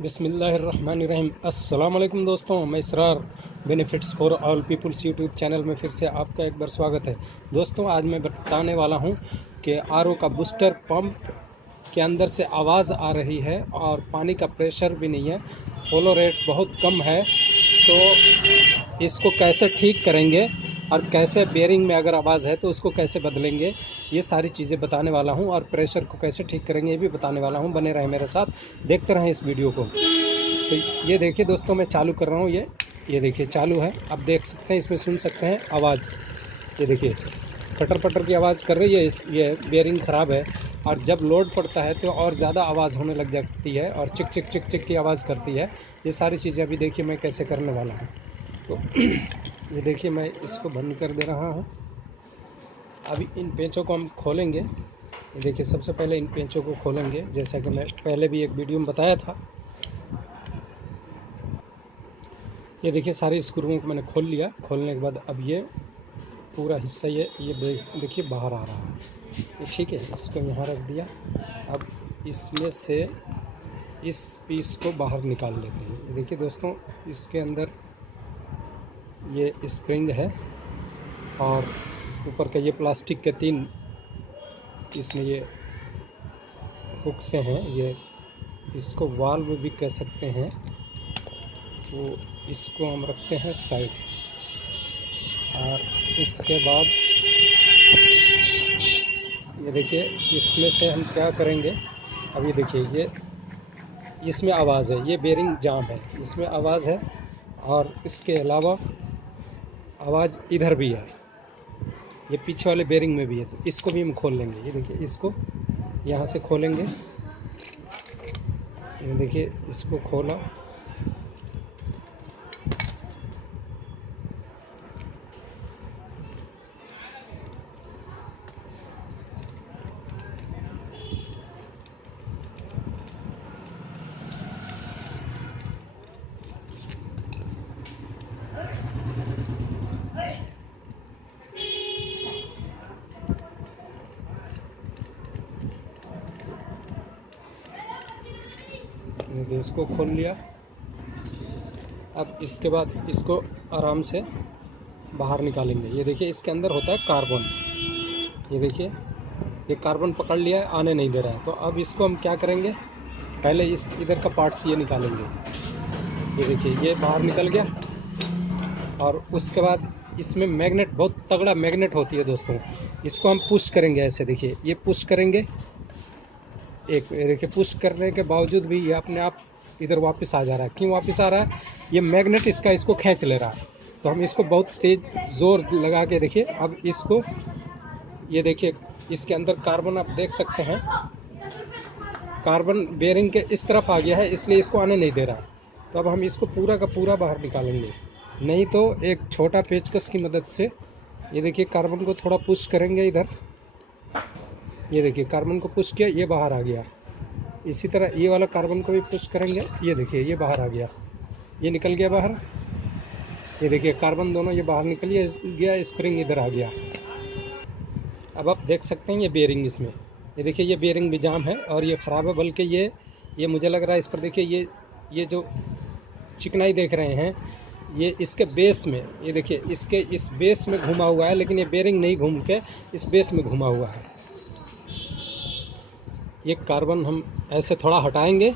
बिस्मिल्लाहिर्रहमानिर्रहीम। अस्सलाम वालेकुम दोस्तों, मैं Israr benefits for all peoples YouTube channel में फिर से आपका एक बार स्वागत है। दोस्तों, आज मैं बताने वाला हूं कि आरओ का बूस्टर पंप के अंदर से आवाज़ आ रही है और पानी का प्रेशर भी नहीं है, फ्लो रेट बहुत कम है। तो इसको कैसे ठीक करेंगे और कैसे बेयरिंग में अगर आवाज़ है तो उसको कैसे बदलेंगे, ये सारी चीज़ें बताने वाला हूं। और प्रेशर को कैसे ठीक करेंगे ये भी बताने वाला हूं। बने रहें मेरे साथ, देखते रहें इस वीडियो को। तो ये देखिए दोस्तों, मैं चालू कर रहा हूँ। ये देखिए चालू है। आप देख सकते हैं, इसमें सुन सकते हैं आवाज़। ये देखिए कटर पटर की आवाज़ कर रही है। ये बेयरिंग ख़राब है और जब लोड पड़ता है तो और ज़्यादा आवाज़ होने लग जाती है और चिक चिक चिक चिक की आवाज़ करती है। ये सारी चीज़ें अभी देखिए मैं कैसे करने वाला हूँ। तो ये देखिए मैं इसको बंद कर दे रहा हूँ। अभी इन पेंचों को हम खोलेंगे। ये देखिए सबसे पहले इन पेंचों को खोलेंगे, जैसा कि मैं पहले भी एक वीडियो में बताया था। ये देखिए सारे स्क्रूओं को मैंने खोल लिया। खोलने के बाद अब ये पूरा हिस्सा ये देखिए बाहर आ रहा है। ये ठीक है, इसको यहाँ रख दिया। अब इसमें से इस पीस को बाहर निकाल लेते हैं। ये देखिए दोस्तों, इसके अंदर ये स्प्रिंग है और ऊपर का ये प्लास्टिक के 3 इसमें ये हुक से हैं। ये इसको वाल्व भी कह सकते हैं। तो इसको हम रखते हैं साइड। और इसके बाद ये देखिए इसमें से हम क्या करेंगे। अब ये देखिए ये इसमें आवाज़ है, ये बेरिंग जाम है, इसमें आवाज़ है। और इसके अलावा आवाज़ इधर भी है, ये पीछे वाले बेरिंग में भी है। तो इसको भी हम खोल लेंगे। ये देखिए इसको यहाँ से खोलेंगे। ये देखिए इसको खोला। इसको खोल लिया। अब इसके बाद इसको आराम से बाहर निकालेंगे। ये देखिए इसके अंदर होता है कार्बन। ये देखिए ये कार्बन पकड़ लिया है, आने नहीं दे रहा है। तो अब इसको हम क्या करेंगे, पहले इस इधर का पार्ट्स ये निकालेंगे। ये देखिए ये बाहर निकल गया। और उसके बाद इसमें मैग्नेट, बहुत तगड़ा मैग्नेट होती है दोस्तों। इसको हम पुश करेंगे ऐसे। देखिए ये पुश करेंगे। ये देखिए पुश करने के बावजूद भी ये अपने आप इधर वापस आ जा रहा है। क्यों वापस आ रहा है? ये मैग्नेट इसको खींच ले रहा है। तो हम इसको बहुत तेज जोर लगा के देखिए। अब इसको ये देखिए इसके अंदर कार्बन आप देख सकते हैं। कार्बन बेरिंग के इस तरफ आ गया है, इसलिए इसको आने नहीं दे रहा। तो अब हम इसको पूरा का पूरा बाहर निकालेंगे। नहीं तो एक छोटा पेचकस की मदद से ये देखिए कार्बन को थोड़ा पुश करेंगे इधर। ये देखिए कार्बन को पुश किया, ये बाहर आ गया। इसी तरह ये वाला कार्बन को भी पुश करेंगे। ये देखिए ये बाहर आ गया, ये निकल गया बाहर। ये देखिए कार्बन दोनों ये बाहर निकल गया, स्प्रिंग इधर आ गया। अब आप देख सकते हैं ये बेरिंग इसमें। ये देखिए ये बेरिंग भी जाम है और ये ख़राब है। बल्कि ये मुझे लग रहा है इस पर देखिए ये जो चिकनाई देख रहे हैं, ये इसके बेस में, ये देखिए इसके इस बेस में घुमा हुआ है। लेकिन ये बेरिंग नहीं घूम के इस बेस में घुमा हुआ है। ये कार्बन हम ऐसे थोड़ा हटाएंगे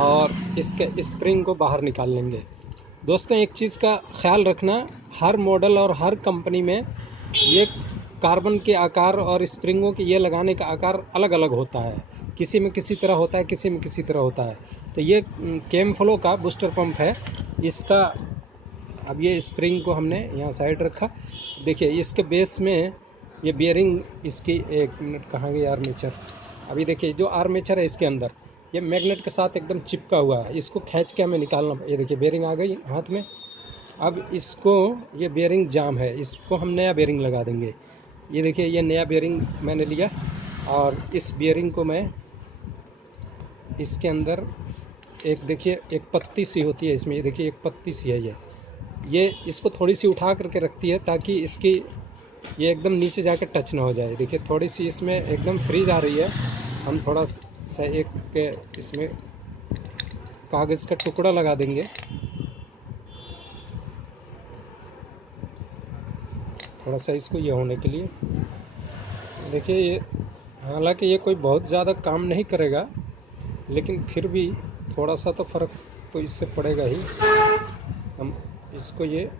और इसके स्प्रिंग को बाहर निकाल लेंगे। दोस्तों, एक चीज़ का ख्याल रखना, हर मॉडल और हर कंपनी में ये कार्बन के आकार और स्प्रिंगों के ये लगाने का आकार अलग अलग होता है। किसी में किसी तरह होता है, किसी में किसी तरह होता है। तो ये केमफ्लो का बूस्टर पंप है। इसका अब ये स्प्रिंग को हमने यहाँ साइड रखा। देखिए इसके बेस में ये बियरिंग इसकी, एक मिनट कहाँ गई आर्मेचर। अभी देखिए जो आर्मेचर है इसके अंदर ये मैग्नेट के साथ एकदम चिपका हुआ है। इसको खींच के हमें निकालना। ये देखिए बेरिंग आ गई हाथ में। अब इसको, ये बेरिंग जाम है, इसको हम नया बेरिंग लगा देंगे। ये देखिए ये नया बेरिंग मैंने लिया और इस बेरिंग को मैं इसके अंदर, एक देखिए एक पत्ती सी होती है इसमें। ये देखिए एक पत्ती सी है ये इसको थोड़ी सी उठा करके रखती है ताकि इसकी ये एकदम नीचे जाकर टच ना हो जाए। देखिए थोड़ी सी इसमें एकदम फ्रीज आ रही है। हम थोड़ा सा एक इसमें कागज़ का टुकड़ा लगा देंगे, थोड़ा सा इसको ये होने के लिए। देखिए ये, हालांकि ये कोई बहुत ज़्यादा काम नहीं करेगा, लेकिन फिर भी थोड़ा सा तो फ़र्क तो इससे पड़ेगा ही। हम इसको ये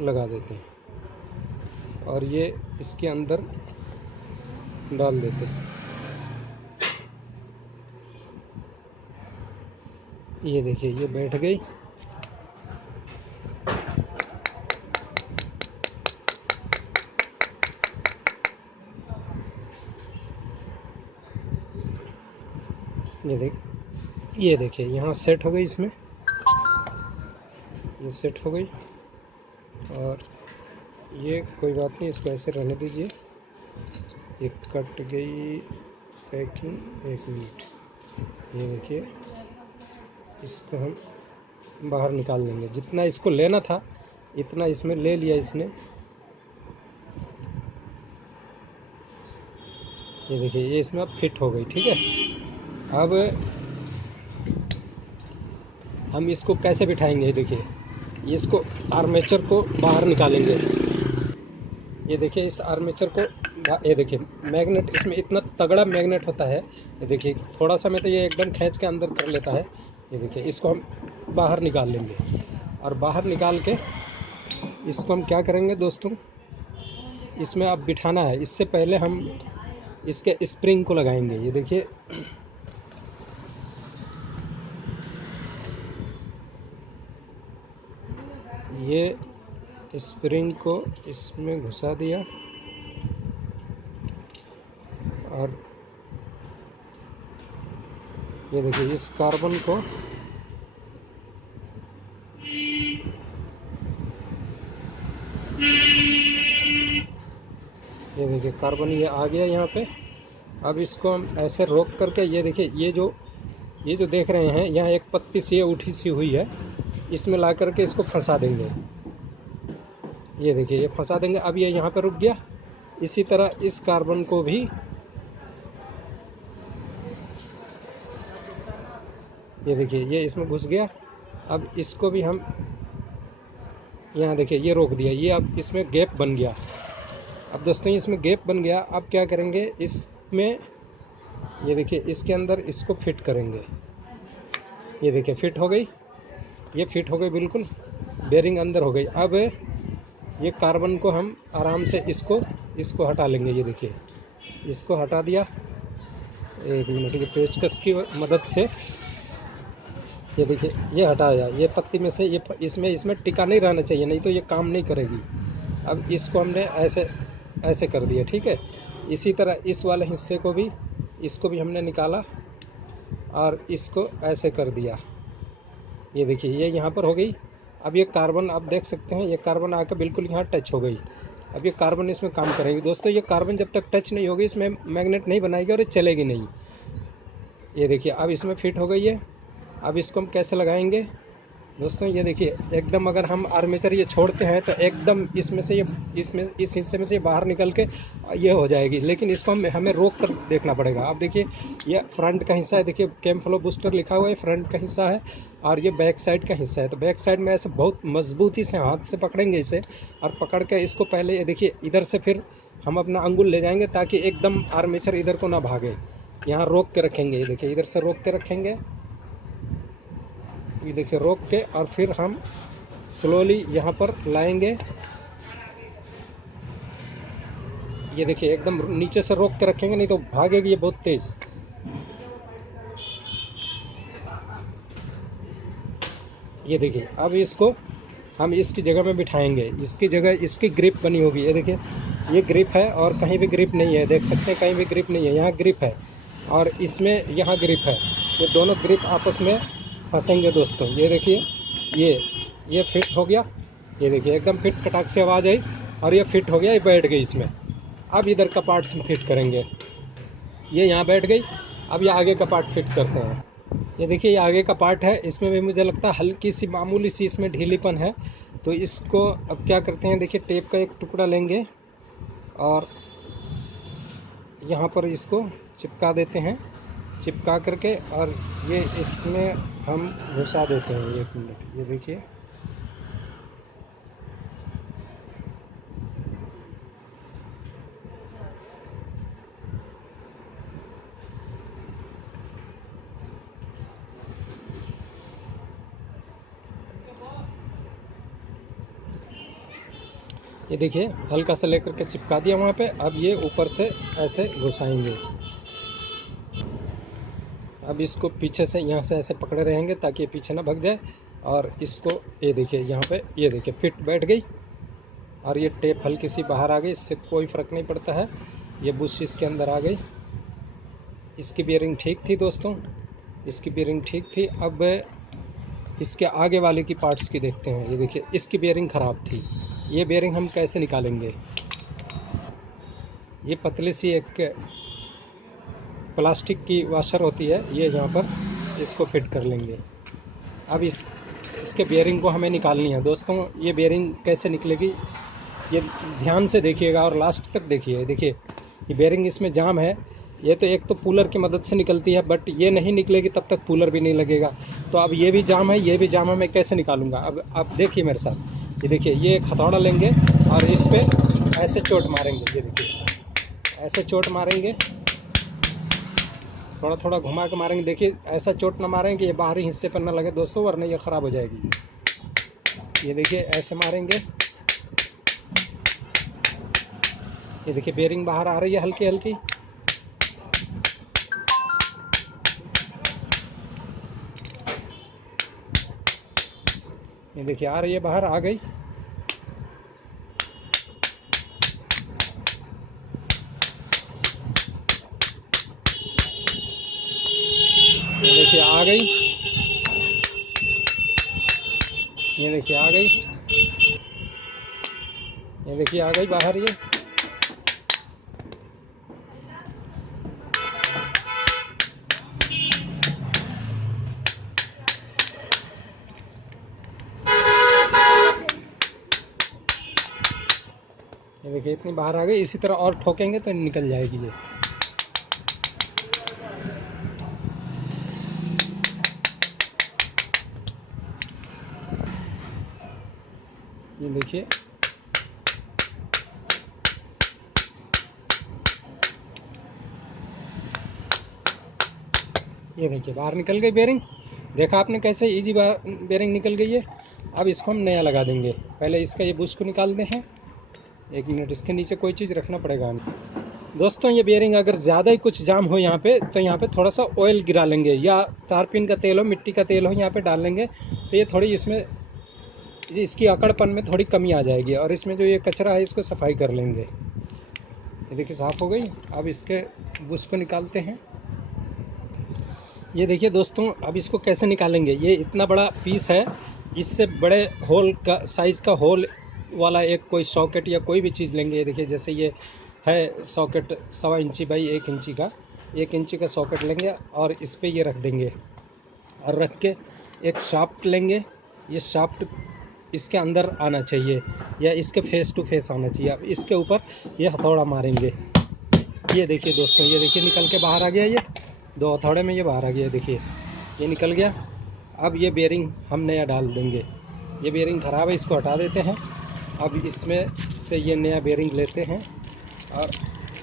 लगा देते हैं और ये इसके अंदर डाल देते हैं। ये देखिए ये बैठ गई। ये देखिए यहाँ सेट हो गई, इसमें ये सेट हो गई। और ये कोई बात नहीं, इसको ऐसे रहने दीजिए। ये कट गई पैकिंग, 1 मिनट। ये देखिए इसको हम बाहर निकाल लेंगे। जितना इसको लेना था इतना इसमें ले लिया इसने। ये देखिए ये इसमें अब फिट हो गई, ठीक है। अब हम इसको कैसे बिठाएंगे, देखिए इसको आर्मेचर को बाहर निकालेंगे। ये देखिए इस आर्मेचर को, ये देखिए मैग्नेट इसमें इतना तगड़ा मैग्नेट होता है। ये देखिए थोड़ा सा में तो ये एकदम खींच के अंदर कर लेता है। ये देखिए इसको हम बाहर निकाल लेंगे और बाहर निकाल के इसको हम क्या करेंगे दोस्तों, इसमें अब बिठाना है। इससे पहले हम इसके स्प्रिंग को लगाएंगे। ये देखिए ये स्प्रिंग को इसमें घुसा दिया और ये देखिए इस कार्बन को ये देखिए कार्बन ये आ गया यहाँ पे। अब इसको हम ऐसे रोक करके, ये देखिए ये जो देख रहे हैं यहाँ एक पत्ती सी उठी सी हुई है, इसमें ला करके इसको फंसा देंगे। ये देखिए ये फंसा देंगे। अब ये यहाँ पे रुक गया। इसी तरह इस कार्बन को भी ये देखिए ये इसमें घुस गया। अब इसको भी हम यहाँ देखिए ये रोक दिया। ये अब इसमें गैप बन गया। अब दोस्तों इसमें गैप बन गया। अब क्या करेंगे, इसमें ये देखिए इसके अंदर इसको फिट करेंगे। ये देखिए फिट हो गई, ये फिट हो गई बिल्कुल, बेरिंग अंदर हो गई। अब ये कार्बन को हम आराम से इसको हटा लेंगे। ये देखिए इसको हटा दिया। 1 मिनट, ये पेचकस की मदद से ये देखिए ये हटाया। ये पत्ती में से ये इसमें टिका नहीं रहना चाहिए, नहीं तो ये काम नहीं करेगी। अब इसको हमने ऐसे कर दिया, ठीक है। इसी तरह इस वाले हिस्से को भी, इसको भी हमने निकाला और इसको ऐसे कर दिया। ये देखिए ये यहाँ पर हो गई। अब ये कार्बन आप देख सकते हैं, ये कार्बन आकर बिल्कुल यहाँ टच हो गई। अब ये कार्बन इसमें काम करेगी। दोस्तों ये कार्बन जब तक टच नहीं होगी इसमें मैग्नेट नहीं बनाएगी और ये चलेगी नहीं। ये देखिए अब इसमें फिट हो गई है। अब इसको हम कैसे लगाएंगे दोस्तों, ये देखिए एकदम अगर हम आर्मेचर ये छोड़ते हैं तो एकदम इसमें से इस हिस्से में से बाहर निकल के ये हो जाएगी। लेकिन इसको हमें रोक कर देखना पड़ेगा। अब देखिए ये फ्रंट का हिस्सा है, देखिए कैम फ्लो बूस्टर लिखा हुआ है, फ्रंट का हिस्सा है और ये बैक साइड का हिस्सा है। तो बैक साइड में ऐसे बहुत मजबूती से हाथ से पकड़ेंगे इसे और पकड़ के इसको पहले ये देखिए इधर से फिर हम अपना अंगुल ले जाएंगे ताकि एकदम आर्मेचर इधर को ना भागे। यहाँ रोक के रखेंगे। ये देखिए इधर से रोक के रखेंगे, ये देखिए रोक के, और फिर हम स्लोली यहाँ पर लाएंगे। ये देखिए एकदम नीचे से रोक के रखेंगे, नहीं तो भागेगी ये बहुत तेज। ये देखिए अब इसको हम इसकी जगह में बिठाएंगे। इसकी जगह इसकी ग्रिप बनी होगी। ये देखिए ये ग्रिप है और कहीं भी ग्रिप नहीं है, देख सकते हैं कहीं भी ग्रिप नहीं है। यहाँ ग्रिप है और इसमें यहाँ ग्रिप है। ये दोनों ग्रिप आपस में फंसेंगे दोस्तों। ये देखिए ये फिट हो गया। ये देखिए एकदम फिट, कटाक से आवाज़ आई और ये फिट हो गया, ये बैठ गई इसमें। अब इधर का पार्ट हम फिट करेंगे। ये यहाँ बैठ गई। अब ये आगे का पार्ट फिट करते हैं। ये देखिए ये आगे का पार्ट है, इसमें भी मुझे लगता है हल्की सी मामूली सी इसमें ढीलीपन है। तो इसको अब क्या करते हैं, देखिए टेप का एक टुकड़ा लेंगे और यहाँ पर इसको चिपका देते हैं। चिपका करके, और ये इसमें हम घुसा देते हैं। 1 मिनट, ये देखिए। ये देखिए, हल्का सा लेकर के चिपका दिया वहाँ पे। अब ये ऊपर से ऐसे घुसाएंगे। अब इसको पीछे से यहाँ से ऐसे पकड़े रहेंगे ताकि ये पीछे ना भग जाए। और इसको ये देखिए यहाँ पे, ये देखिए फिट बैठ गई। और ये टेप हल्की सी बाहर आ गई, इससे कोई फ़र्क नहीं पड़ता है। ये बुश इसके अंदर आ गई। इसकी बेयरिंग ठीक थी दोस्तों, इसकी बेयरिंग ठीक थी। अब इसके आगे वाले की पार्ट्स की देखते हैं। ये देखिए, इसकी बेयरिंग ख़राब थी। ये बेयरिंग हम कैसे निकालेंगे? ये पतली सी एक प्लास्टिक की वाशर होती है, ये यहाँ पर इसको फिट कर लेंगे। अब इसके बेयरिंग को हमें निकालनी है दोस्तों। ये बेयरिंग कैसे निकलेगी, ये ध्यान से देखिएगा और लास्ट तक देखिए। देखिए, ये बेयरिंग इसमें जाम है। ये तो एक तो पुलर की मदद से निकलती है, बट ये नहीं निकलेगी तब तक पुलर भी नहीं लगेगा। तो अब ये भी जाम है, ये भी जाम है, मैं कैसे निकालूंगा? अब आप देखिए मेरे साथ। ये देखिए, ये एक हथौड़ा लेंगे और इस पर ऐसे चोट मारेंगे। ये देखिए, ऐसे चोट मारेंगे, थोड़ा थोड़ा घुमा के मारेंगे। देखिए, ऐसा चोट ना मारेंगे कि ये बाहरी हिस्से पर ना लगे दोस्तों, वरना ये ख़राब हो जाएगी। ये देखिए, ऐसे मारेंगे। ये देखिए, बेयरिंग बाहर आ रही है हल्की हल्की। ये देखिए, आ रही है बाहर, आ गई। ये देखिए, आ गई। ये देखिए, आ गई। ये देखिए, आ गई बाहर। ये देखिए, इतनी बाहर आ गई। इसी तरह और ठोकेंगे तो निकल जाएगी ये। ये देखिए, ये देखिए, बाहर निकल गई बेयरिंग। देखा आपने कैसे इजी बेयरिंग निकल गई है। अब इसको हम नया लगा देंगे। पहले इसका ये बुश को निकालते हैं। 1 मिनट, इसके नीचे कोई चीज़ रखना पड़ेगा हमें दोस्तों। ये बेयरिंग अगर ज़्यादा ही कुछ जाम हो यहाँ पे, तो यहाँ पे थोड़ा सा ऑयल गिरा लेंगे, या तारपीन का तेल हो, मिट्टी का तेल हो, यहाँ पे डाल लेंगे। तो ये थोड़ी इसमें, इसकी अकड़पन में थोड़ी कमी आ जाएगी। और इसमें जो ये कचरा है, इसको सफाई कर लेंगे। ये देखिए, साफ़ हो गई। अब इसके बुश को निकालते हैं। ये देखिए दोस्तों, अब इसको कैसे निकालेंगे? ये इतना बड़ा पीस है, इससे बड़े होल का साइज़ का होल वाला एक कोई सॉकेट या कोई भी चीज़ लेंगे। ये देखिए, जैसे ये है सॉकेट 1.25 इंची बाई 1 इंची का, 1 इंची का सॉकेट लेंगे और इस पर ये रख देंगे। और रख के एक शाफ्ट लेंगे। ये शाफ्ट इसके अंदर आना चाहिए, या इसके फेस टू फेस आना चाहिए। अब इसके ऊपर ये हथौड़ा मारेंगे। ये देखिए दोस्तों, ये देखिए निकल के बाहर आ गया। ये 2 हथौड़े में ये बाहर आ गया। देखिए, ये निकल गया। अब ये बेयरिंग हम नया डाल देंगे। ये बेयरिंग ख़राब है, इसको हटा देते हैं। अब इसमें से ये नया बेयरिंग लेते हैं। और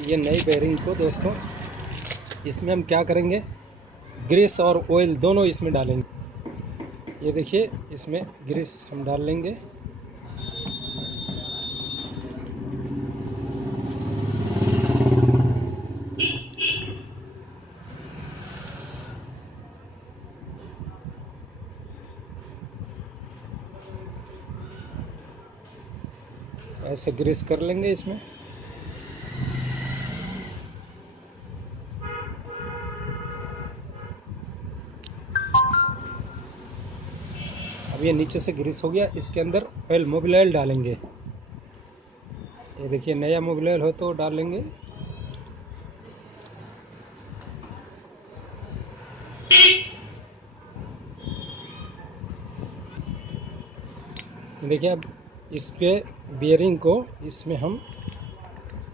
ये नई बेयरिंग को दोस्तों, इसमें हम क्या करेंगे, ग्रीस और ऑयल दोनों इसमें डालेंगे। ये देखिए, इसमें ग्रीस हम डाल लेंगे। ऐसे ग्रीस कर लेंगे इसमें। अब ये नीचे से ग्रीस हो गया। इसके अंदर ऑयल, मोबिल ऑयल डालेंगे। ये देखिए, नया मोबिल ऑयल हो तो डाल लेंगे। देखिए, अब इसके बेयरिंग को इसमें हम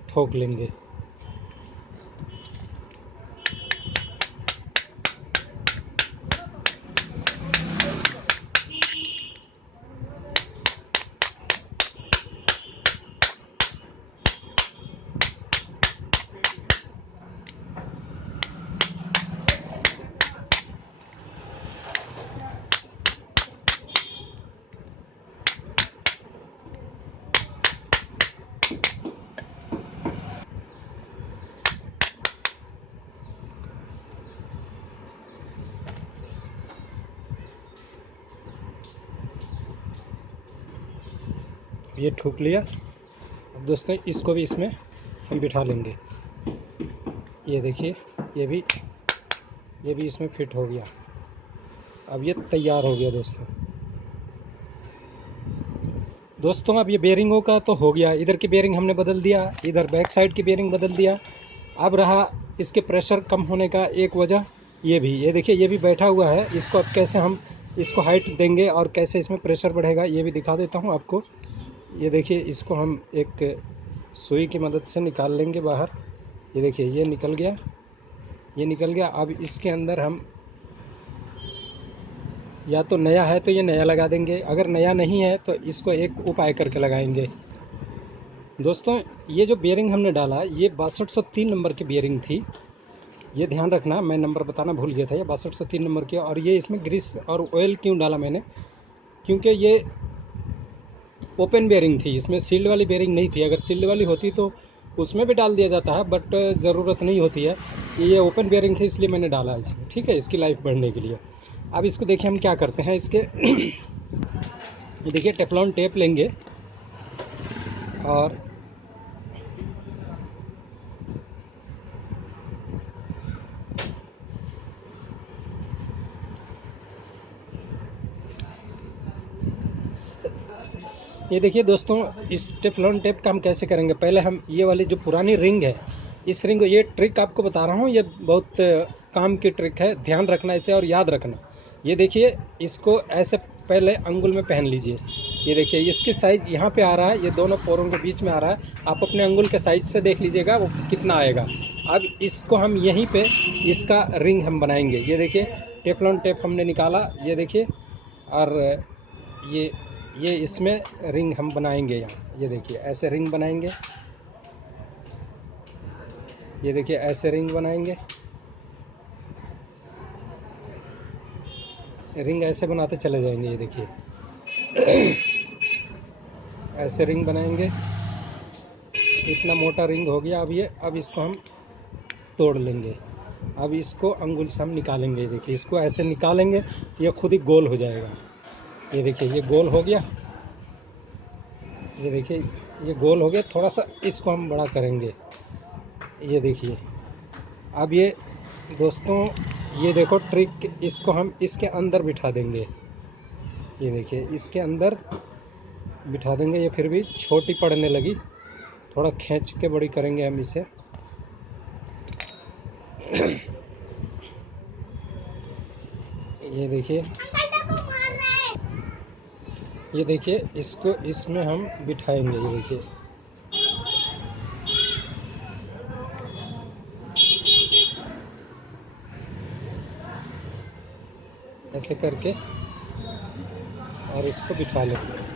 ठोक लेंगे। ये ठूक लिया। अब दोस्तों इसको भी इसमें हम बिठा लेंगे। ये देखिए ये भी इसमें फिट हो गया। अब ये तैयार हो गया दोस्तों अब ये बेरिंगों का तो हो गया। इधर की बेरिंग हमने बदल दिया, इधर बैक साइड की बेरिंग बदल दिया। अब रहा इसके प्रेशर कम होने का एक वजह ये देखिए ये भी बैठा हुआ है। इसको अब कैसे हम इसको हाइट देंगे और कैसे इसमें प्रेशर बढ़ेगा ये भी दिखा देता हूँ आपको। ये देखिए इसको हम एक सुई की मदद से निकाल लेंगे बाहर। ये देखिए ये निकल गया। अब इसके अंदर हम या तो नया है तो ये नया लगा देंगे, अगर नया नहीं है तो इसको एक उपाय करके लगाएंगे। दोस्तों ये जो बेयरिंग हमने डाला ये 6203 नंबर की बेयरिंग थी। ये ध्यान रखना, मैं नंबर बताना भूल गया था। ये 6203 नंबर की, और ये इसमें ग्रीस और ऑयल क्यों डाला मैंने, क्योंकि ये ओपन बेयरिंग थी, इसमें सील्ड वाली बेयरिंग नहीं थी। अगर सील्ड वाली होती तो उसमें भी डाल दिया जाता है, बट ज़रूरत नहीं होती है। ये ओपन बेयरिंग थी इसलिए मैंने डाला इसमें, ठीक है, इसकी लाइफ बढ़ने के लिए। अब इसको देखिए हम क्या करते हैं इसके ये देखिए टेफ्लॉन टेप लेंगे और ये देखिए दोस्तों इस टेफ्लॉन टेप का हम कैसे करेंगे। पहले हम ये वाली जो पुरानी रिंग है, इस रिंग को, ये ट्रिक आपको बता रहा हूँ, ये बहुत काम की ट्रिक है, ध्यान रखना इसे और याद रखना। ये देखिए इसको ऐसे पहले अंगुल में पहन लीजिए। ये देखिए इसकी साइज यहाँ पे आ रहा है, ये दोनों पोरों के बीच में आ रहा है। आप अपने अंगुल के साइज से देख लीजिएगा वो कितना आएगा। अब इसको हम यहीं पे इसका रिंग हम बनाएंगे। ये देखिए टेफ्लॉन टेप हमने निकाला, ये देखिए, और ये इसमें रिंग हम बनाएंगे यहाँ। ये देखिए ऐसे रिंग बनाएंगे, ये देखिए ऐसे रिंग बनाएंगे। रिंग ऐसे बनाते चले जाएंगे। ये देखिए ऐसे रिंग बनाएंगे। इतना मोटा रिंग हो गया। अब इसको हम तोड़ लेंगे। अब इसको अंगुल से हम निकालेंगे। ये देखिए इसको ऐसे निकालेंगे, ये खुद ही गोल हो जाएगा। ये देखिए ये गोल हो गया। ये देखिए ये गोल हो गया। थोड़ा सा इसको हम बड़ा करेंगे। ये देखिए अब ये दोस्तों ये देखो ट्रिक, इसको हम इसके अंदर बिठा देंगे। ये देखिए इसके अंदर बिठा देंगे। ये फिर भी छोटी पड़ने लगी, थोड़ा खींच के बड़ी करेंगे हम इसे। ये देखिए इसको इसमें हम बिठाएंगे। ये देखिए ऐसे करके और इसको बिठा लेंगे।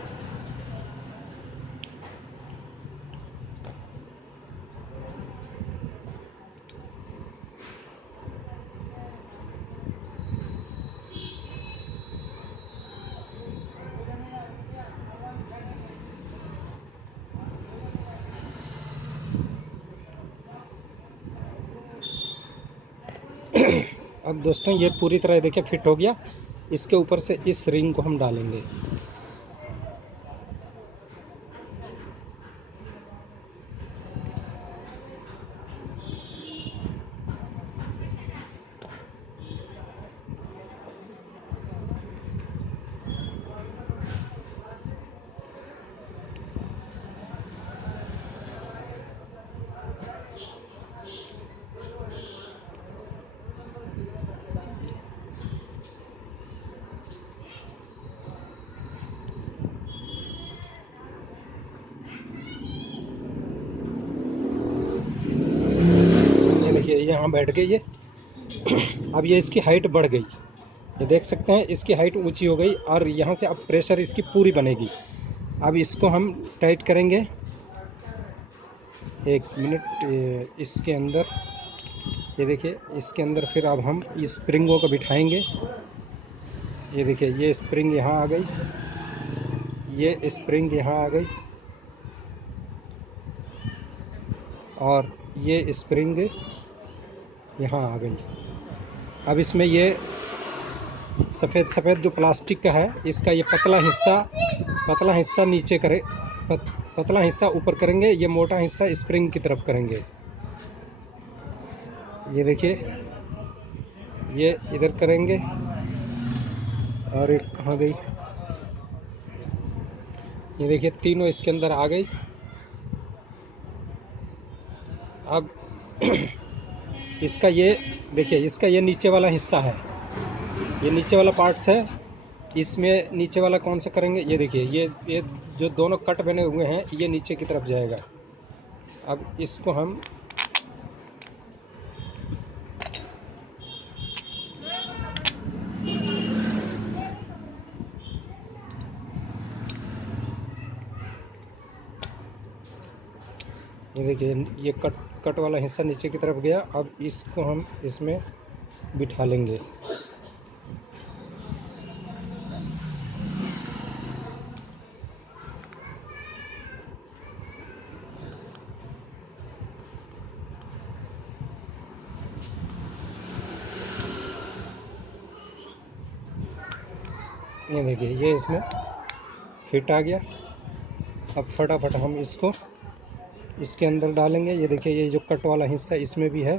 अब दोस्तों ये पूरी तरह देखिए फिट हो गया। इसके ऊपर से इस रिंग को हम डालेंगे। देखिए यहाँ बैठ गई ये। अब ये इसकी हाइट बढ़ गई, ये देख सकते हैं इसकी हाइट ऊंची हो गई, और यहाँ से अब प्रेशर इसकी पूरी बनेगी। अब इसको हम टाइट करेंगे। एक मिनट, इसके अंदर ये देखिए इसके अंदर फिर अब हम इस स्प्रिंगों को बिठाएंगे। ये देखिए ये स्प्रिंग यहाँ आ गई, ये स्प्रिंग यहाँ आ गई, और ये स्प्रिंग यहाँ आ गई। अब इसमें ये सफ़ेद जो प्लास्टिक का है, इसका ये पतला हिस्सा नीचे पतला हिस्सा ऊपर करेंगे, ये मोटा हिस्सा स्प्रिंग की तरफ करेंगे। ये देखिए, ये इधर करेंगे। और एक कहाँ गई? ये देखिए, तीनों इसके अंदर आ गई। अब इसका ये देखिए, इसका ये नीचे वाला हिस्सा है, ये नीचे वाला पार्ट्स है। इसमें नीचे वाला कौन सा करेंगे? ये देखिए, ये जो दोनों कट बने हुए हैं ये नीचे की तरफ जाएगा। अब इसको हम ये देखिए, ये कट वाला हिस्सा नीचे की तरफ गया। अब इसको हम इसमें बिठा लेंगे। ये देखिए, ये इसमें फिट आ गया। अब फटाफट हम इसको इसके अंदर डालेंगे। ये देखिए, ये जो कट वाला हिस्सा इसमें भी है,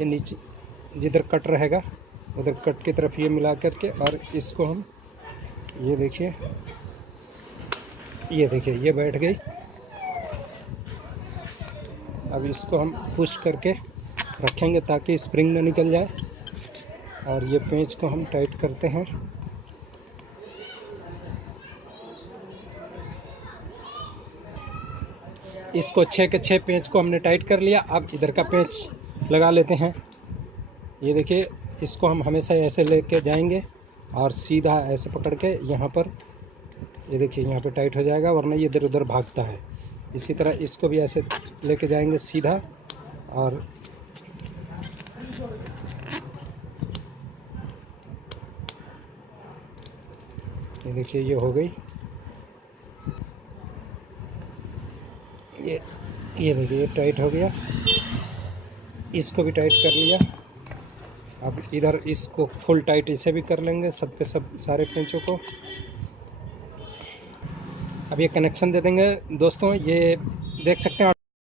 ये नीचे जिधर कट रहेगा उधर कट की तरफ ये मिला करके, और इसको हम ये देखिए, ये बैठ गई। अब इसको हम पुश करके रखेंगे ताकि स्प्रिंग ना निकल जाए। और ये पेंच को हम टाइट करते हैं। इसको 6 के 6 पेंच को हमने टाइट कर लिया। अब इधर का पेंच लगा लेते हैं। ये देखिए, इसको हम हमेशा ऐसे लेके जाएंगे और सीधा ऐसे पकड़ के यहाँ पर, ये देखिए, यहाँ पे टाइट हो जाएगा, वरना ये इधर उधर भागता है। इसी तरह इसको भी ऐसे लेके जाएंगे सीधा। और ये देखिए, ये हो गई। ये देखिए, ये टाइट हो गया। इसको भी टाइट कर लिया। अब इधर इसको फुल टाइट इसे भी कर लेंगे, सब के सब सारे पेंचों को। अब ये कनेक्शन दे देंगे दोस्तों। ये देख सकते हैं।